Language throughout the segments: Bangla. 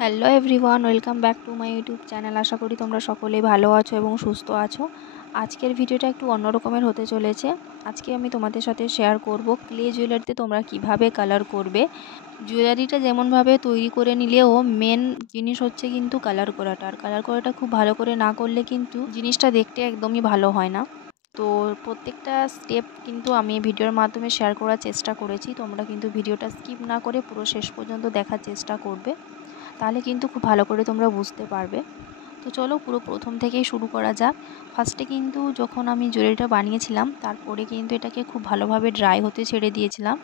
Hello everyone, welcome back to my YouTube channel. আশা করি তোমরা সকলেই ভালো আছো এবং সুস্থ আছো। আজকের ভিডিওটা একটু অন্য রকমের হতে চলেছে। আজকে আমি তোমাদের সাথে শেয়ার করব ক্লে জুয়েলারিতে তোমরা কিভাবে কালার করবে। জুয়েলারিটা যেমনভাবে তৈরি করে নিলেও মেন জিনিস হচ্ছে কিন্তু কালার করাটা। আর কালার করাটা খুব ভালো করে না করলে কিন্তু জিনিসটা দেখতে একদমই ভালো হয় না। তো প্রত্যেকটা স্টেপ কিন্তু আমি ভিডিওর মাধ্যমে শেয়ার করার চেষ্টা করেছি। তোমরা কিন্তু ভিডিওটা স্কিপ না করে পুরো শেষ পর্যন্ত দেখার চেষ্টা করবে, তাহলে কিন্তু খুব ভালো করে তোমরা বুঝতে পারবে। তো চলো পুরো প্রথম থেকেই শুরু করা যাক। ফার্স্টে কিন্তু যখন আমি জুয়েলারিটা বানিয়েছিলাম তারপরে কিন্তু এটাকে খুব ভালোভাবে ড্রাই হতে ছেড়ে দিয়েছিলাম।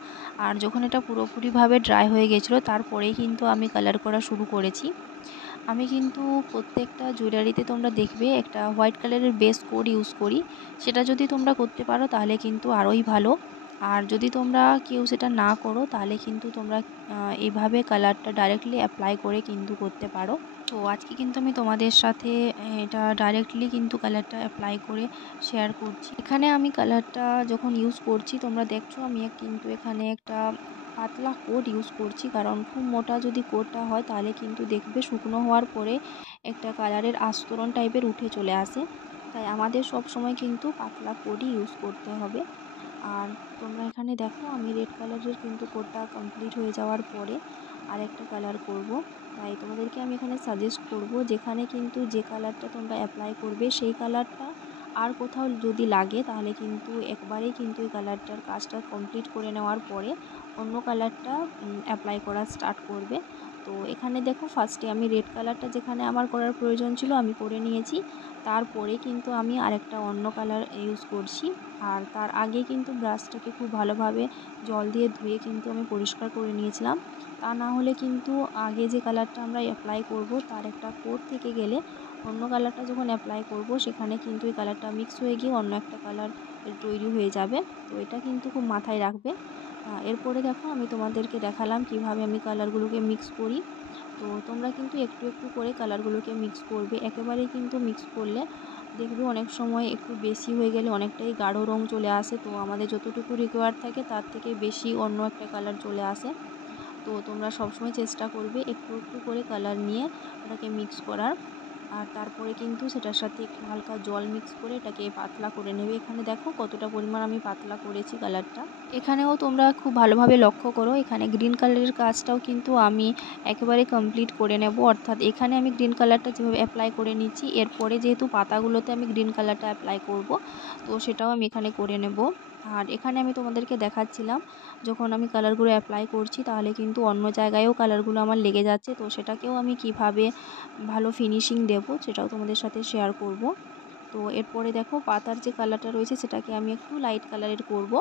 আর যখন এটা পুরোপুরিভাবে ড্রাই হয়ে গেছিলো তারপরেই কিন্তু আমি কালার করা শুরু করেছি। আমি কিন্তু প্রত্যেকটা জুয়েলারিতে তোমরা দেখবে একটা হোয়াইট কালারের বেস কোড ইউজ করি। সেটা যদি তোমরা করতে পারো তাহলে কিন্তু আরোই ভালো। আর যদি তোমরা কেউ সেটা না করো তাহলে কিন্তু তোমরা এইভাবে কালারটা ডাইরেক্টলি অ্যাপ্লাই করে কিন্তু করতে পারো। তো আজকে কিন্তু আমি তোমাদের সাথে এটা ডাইরেক্টলি কিন্তু কালারটা অ্যাপ্লাই করে শেয়ার করছি। এখানে আমি কালারটা যখন ইউজ করছি তোমরা দেখছো আমি কিন্তু এখানে একটা পাতলা কোট ইউজ করছি, কারণ খুব মোটা যদি কোটটা হয় তাহলে কিন্তু দেখবে শুকনো হওয়ার পরে একটা কালারের আস্তরণ টাইপের উঠে চলে আসে। তাই আমাদের সব সময় কিন্তু পাতলা কোটই ইউজ করতে হবে। আর তোমরা এখানে দেখো আমি রেড কালারের কিন্তু কোটটা কমপ্লিট হয়ে যাওয়ার পরে আরেকটা কালার করব। তাই তোমাদেরকে আমি এখানে সাজেস্ট করব, যেখানে কিন্তু যে কালারটা তোমরা অ্যাপ্লাই করবে সেই কালারটা আর কোথাও যদি লাগে তাহলে কিন্তু একবারেই কিন্তু এই কালারটার কাজটা কমপ্লিট করে নেওয়ার পরে অন্য কালারটা অ্যাপ্লাই করা স্টার্ট করবে। তো এখানে দেখো ফার্স্টে আমি রেড কালারটা যেখানে আমার করার প্রয়োজন ছিল আমি করে নিয়েছি। তারপরে কিন্তু আমি আরেকটা অন্য কালার ইউজ করছি। আর তার আগে কিন্তু ব্রাশটাকে খুব ভালোভাবে জল দিয়ে ধুয়ে কিন্তু আমি পরিষ্কার করে নিয়েছিলাম। তা না হলে কিন্তু আগে যে কালারটা আমরা অ্যাপ্লাই করব তার একটা কোট থেকে গেলে অন্য কালারটা যখন অ্যাপ্লাই করব সেখানে কিন্তু এই কালারটা মিক্স হয়ে গিয়ে অন্য একটা কালার তৈরি হয়ে যাবে। তো এটা কিন্তু খুব মাথায় রাখবে। এরপরে দেখো আমি তোমাদেরকে দেখালাম কিভাবে আমি কালারগুলোকে মিক্স করি। তো তোমরা কিন্তু একটু একটু করে কালারগুলোকে মিক্স করবে, একেবারেই কিন্তু মিক্স করলে দেখবে অনেক সময় একটু বেশি হয়ে গেলে অনেকটাই গাঢ় রং চলে আসে। তো আমাদের যতটুকু রিকোয়ার্ড থাকে তার থেকে বেশি অন্য একটা কালার চলে আসে। তো তোমরা সবসময় চেষ্টা করবে একটু একটু করে কালার নিয়ে ওটাকে মিক্স করার। আর তারপরে কিন্তু সেটার সাথে একটু হালকা জল মিক্স করে এটাকে পাতলা করে নেবে। এখানে দেখো কতটা পরিমাণ আমি পাতলা করেছি কালারটা। এখানেও তোমরা খুব ভালোভাবে লক্ষ্য করো, এখানে গ্রিন কালারের কাজটাও কিন্তু আমি একেবারে কমপ্লিট করে নেব। অর্থাৎ এখানে আমি গ্রিন কালারটা যেভাবে অ্যাপ্লাই করে নিচ্ছি, এরপরে যেহেতু পাতাগুলোতে আমি গ্রিন কালারটা অ্যাপ্লাই করব তো সেটাও আমি এখানে করে নেব। আর এখানে আমি তোমাদেরকে দেখাচ্ছিলাম যখন আমি কালারগুলো অ্যাপ্লাই করছি তাহলে কিন্তু অন্য জায়গায়ও কালারগুলো আমার লেগে যাচ্ছে। তো সেটাকেও আমি কিভাবে ভালো ফিনিশিং দেব সেটাও তোমাদের সাথে শেয়ার করব। তো এরপরে দেখো পাতার যে কালারটা রয়েছে সেটাকে আমি একটু লাইট কালারের করব।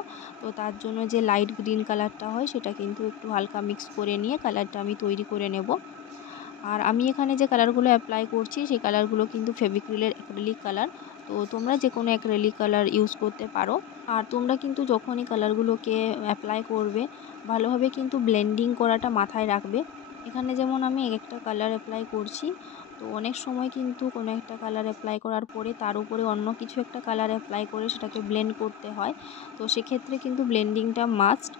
তো তার জন্য যে লাইট গ্রিন কালারটা হয় সেটা কিন্তু একটু হালকা মিক্স করে নিয়ে কালারটা আমি তৈরি করে নেব। আর আমি এখানে যে কালারগুলো অ্যাপ্লাই করছি সেই কালারগুলো কিন্তু ফেভিক্রিলের অ্যাক্রিলিক কালার। তো তোমরা যে কোনো অ্যাক্রিলিক কালার ইউজ করতে পারো। আর তোমরা কিন্তু যখনই কালারগুলোকে অ্যাপ্লাই করবে ভালোভাবে কিন্তু ব্লেন্ডিং করাটা মাথায় রাখবে। এখানে যেমন আমি একটা কালার অ্যাপ্লাই করছি, তো অনেক সময় কিন্তু কোনো একটা কালার অ্যাপ্লাই করার পরে তার উপরে অন্য কিছু একটা কালার অ্যাপ্লাই করে সেটাকে ব্লেন্ড করতে হয়। তো সেক্ষেত্রে কিন্তু ব্লেন্ডিংটা মাস্ট।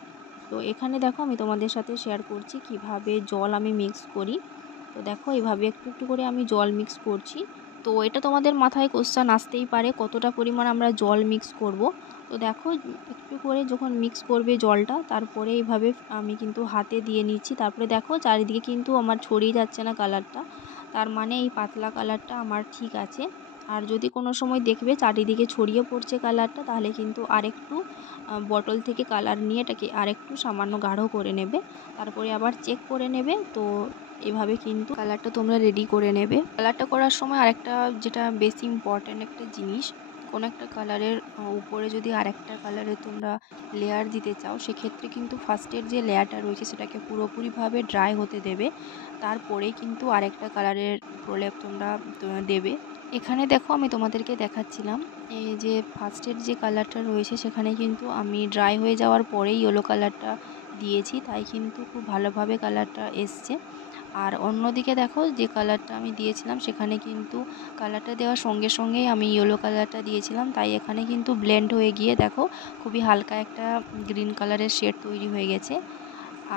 তো এখানে দেখো আমি তোমাদের সাথে শেয়ার করছি কিভাবে জল আমি মিক্স করি। তো দেখো এইভাবে একটু একটু করে আমি জল মিক্স করছি। তো এটা তোমাদের মাথায় কোশ্চেন আসতেই পারে কতটা পরিমাণ আমরা জল মিক্স করব। তো দেখো একটু করে যখন মিক্স করবে জলটা তারপরে এইভাবে আমি কিন্তু হাতে দিয়ে নিচ্ছি। তারপরে দেখো চারিদিকে কিন্তু আমার ছড়িয়ে যাচ্ছে না কালারটা, তার মানে এই পাতলা কালারটা আমার ঠিক আছে। আর যদি কোনো সময় দেখবে চারিদিকে ছড়িয়ে পড়ছে কালারটা তাহলে কিন্তু আরেকটু বটল থেকে কালার নিয়ে এটাকে আরেকটু সামান্য গাঢ় করে নেবে। তারপরে আবার চেক করে নেবে। তো এভাবে কিন্তু কালারটা তোমরা রেডি করে নেবে। কালারটা করার সময় আরেকটা যেটা বেশি ইম্পর্ট্যান্ট একটা জিনিস, কোনো একটা কালারের উপরে যদি আরেকটা কালারে তোমরা লেয়ার দিতে চাও সেক্ষেত্রে কিন্তু ফার্স্টের যে লেয়ারটা রয়েছে সেটাকে পুরোপুরিভাবে ড্রাই হতে দেবে। তারপরেই কিন্তু আরেকটা কালারের প্রলেপ তোমরা দেবে। এখানে দেখো আমি তোমাদেরকে দেখাচ্ছিলাম এই যে ফার্স্টের যে কালারটা রয়েছে সেখানে কিন্তু আমি ড্রাই হয়ে যাওয়ার পরেই ইয়েলো কালারটা দিয়েছি, তাই কিন্তু খুব ভালোভাবে কালারটা এসছে। আর অন্যদিকে দেখো যে কালারটা আমি দিয়েছিলাম সেখানে কিন্তু কালারটা দেওয়ার সঙ্গে সঙ্গেই আমি ইয়েলো কালারটা দিয়েছিলাম, তাই এখানে কিন্তু ব্লেন্ড হয়ে গিয়ে দেখো খুবই হালকা একটা গ্রিন কালারের শেড তৈরি হয়ে গেছে।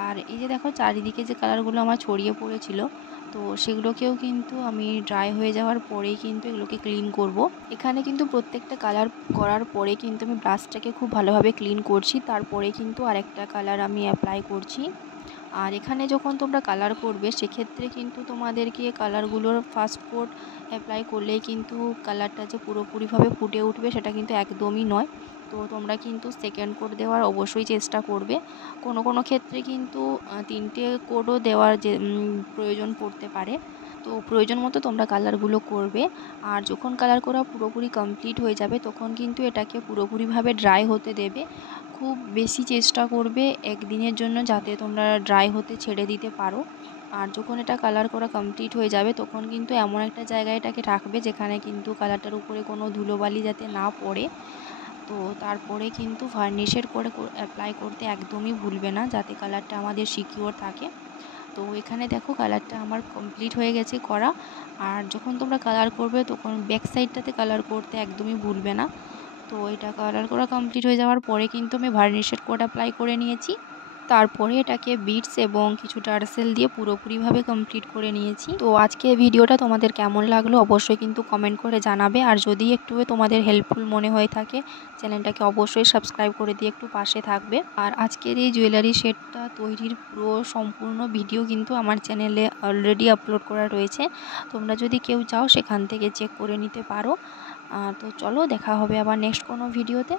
আর এই যে দেখো চারিদিকে যে কালারগুলো আমার ছড়িয়ে পড়েছিল তো সেগুলোকেও কিন্তু আমি ড্রাই হয়ে যাওয়ার পরেই কিন্তু এগুলোকে ক্লিন করব। এখানে কিন্তু প্রত্যেকটা কালার করার পরে কিন্তু আমি ব্রাশটাকে খুব ভালোভাবে ক্লিন করছি, তারপরে কিন্তু আরেকটা কালার আমি অ্যাপ্লাই করছি। আর এখানে যখন তোমরা কালার করবে সেক্ষেত্রে কিন্তু তোমাদেরকে কালারগুলোর ফার্স্ট কোট অ্যাপ্লাই করলেই কিন্তু কালারটা যে পুরোপুরিভাবে ফুটে উঠবে সেটা কিন্তু একদমই নয়। তো তোমরা কিন্তু সেকেন্ড কোট দেওয়ার অবশ্যই চেষ্টা করবে। কোনো কোনো ক্ষেত্রে কিন্তু 3টে কোটও দেওয়ার যে প্রয়োজন পড়তে পারে। তো প্রয়োজন মতো তোমরা কালারগুলো করবে। আর যখন কালার করা পুরোপুরি কমপ্লিট হয়ে যাবে তখন কিন্তু এটাকে পুরোপুরিভাবে ড্রাই হতে দেবে। খুব বেশি চেষ্টা করবে একদিনের জন্য যাতে তোমরা ড্রাই হতে ছেড়ে দিতে পারো। আর যখন এটা কালার করা কমপ্লিট হয়ে যাবে তখন কিন্তু এমন একটা জায়গায় এটাকে রাখবে যেখানে কিন্তু কালারটার উপরে কোনো ধুলোবালি যাতে না পড়ে। তো তারপরে কিন্তু ভার্নিশের করে অ্যাপ্লাই করতে একদমই ভুলবে না, যাতে কালারটা আমাদের সিকিউর থাকে। তো এখানে দেখো কালারটা আমার কমপ্লিট হয়ে গেছে করা। আর যখন তোমরা কালার করবে তখন ব্যাক সাইডটাতে কালার করতে একদমই ভুলবে না। তো এটা কালার করা কমপ্লিট হয়ে যাওয়ার পরে কিন্তু আমি ভার্নিশের কোট অ্যাপ্লাই করে নিয়েছি। তারপরে এটাকে বিটস এবং কিছু টার্সেল দিয়ে পুরোপুরিভাবে কমপ্লিট করে নিয়েছি। তো আজকে ভিডিওটা তোমাদের কেমন লাগলো অবশ্যই কিন্তু কমেন্ট করে জানাবে। আর যদি একটু তোমাদের হেল্পফুল মনে হয়ে থাকে চ্যানেলটাকে অবশ্যই সাবস্ক্রাইব করে দিয়ে একটু পাশে থাকবে। আর আজকের এই জুয়েলারি সেটটা তৈরির পুরো সম্পূর্ণ ভিডিও কিন্তু আমার চ্যানেলে অলরেডি আপলোড করা রয়েছে। তোমরা যদি কেউ চাও সেখান থেকে চেক করে নিতে পারো। তো চলো দেখা হবে আবার নেক্সট কোনো ভিডিওতে।